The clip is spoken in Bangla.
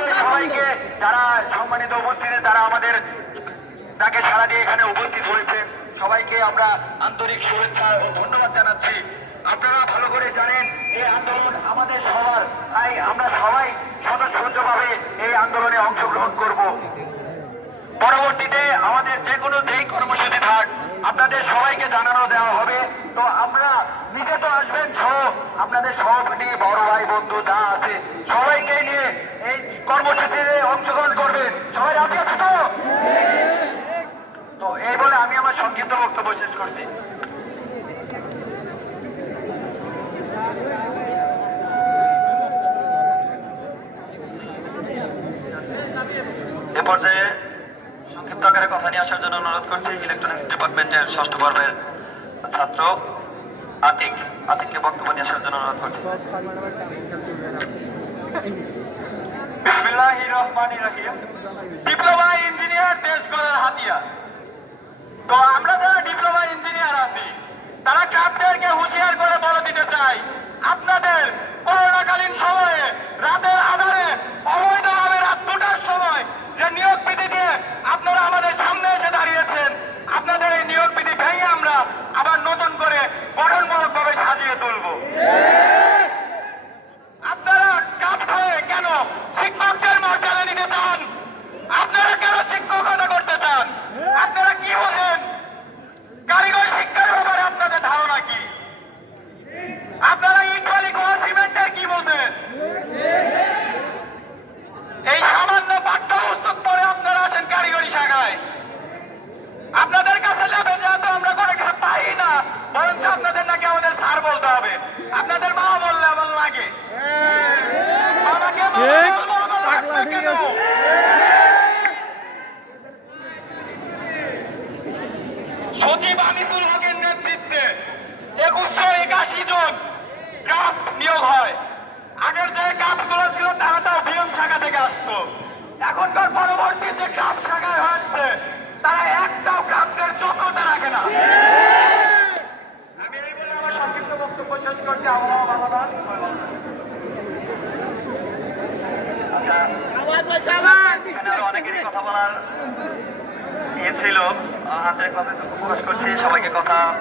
আপনাদের সবাইকে যারা সম্মানিত উপস্থিত, যারা আমাদের তাকে সারা দিয়ে এখানে উপস্থিত হয়েছে, সবাইকে আমরা আন্তরিক শুভেচ্ছা ও ধন্যবাদ জানাচ্ছি। আপনারা ভালো করে জানেন, এই আন্দোলন আমাদের সবার, তাই আমরা সবাই স্বতঃস্ফূর্তভাবে এই আন্দোলনে অংশগ্রহণ করব। পরবর্তীতে আমাদের যে কোনো যেই কর্মসূচি থাক, আপনাদের সবাইকে জানানো দেওয়া হবে। তো আমরা নিজে তো আসবেন, সহ আপনাদের সহপাঠী, বড় ভাই, বন্ধু, যা আছে, সবাইকে নিয়ে কর্মসূচিতে অংশগ্রহণ করবেন। সবাই রাজি আছে তো? তো এই বলে আমি আমার সংক্ষিপ্ত বক্তব্য শেষ করছি। এ পর্যায়ে সংক্ষিপ্ত আকারে কথা নিয়ে আসার জন্য অনুরোধ করছি ইলেকট্রনিক্স ডিপার্টমেন্টের ষষ্ঠ পর্বের ছাত্র আতিক। আতিককে বক্তব্য নিয়ে আসার জন্য অনুরোধ করছি। বিসমিল্লাহির রহিম। ডিপ্লোমা ইঞ্জিনিয়ার দেশ গড়ার হাতিয়ার। তো আমরা যারা ডিপ্লোমা ইঞ্জিনিয়ার আছি, তারা ক্যাপ্টেনকে হুঁশিয়ার করে বলে দিতে চাই, আপনাদের করোনাকালীন সময়ে এই সামান্য পাঠ্যপুস্তক পড়ে আপনারা আসেন কারিগরি শাখায়। আপনাদের কাছে লেবে যা তো আমরা কোনো কিছু পাই না বরঞ্চ আপনাদের নাকি আমাদের স্যার বলতে হবে। আপনাদের মা বললে আমার লাগে। সচিব আনিসুল হকের নেতৃত্বে একুশশো একাশি জন কাপ নিয়োগ হয়। আগের যে কাপগুলো ছিল তারা শাখা থেকে আসতো। এখনকার পরবর্তী যে কাপ শাখায় আসছে, তারা একটাও কাপদের যোগ্যতা রাখে না। আমি বক্তব্য আবহাওয়া আচ্ছা অনেকেরই কথা বলার ইয়ে ছিল। হাতের কথা প্রকাশ করছি, সবাইকে কথা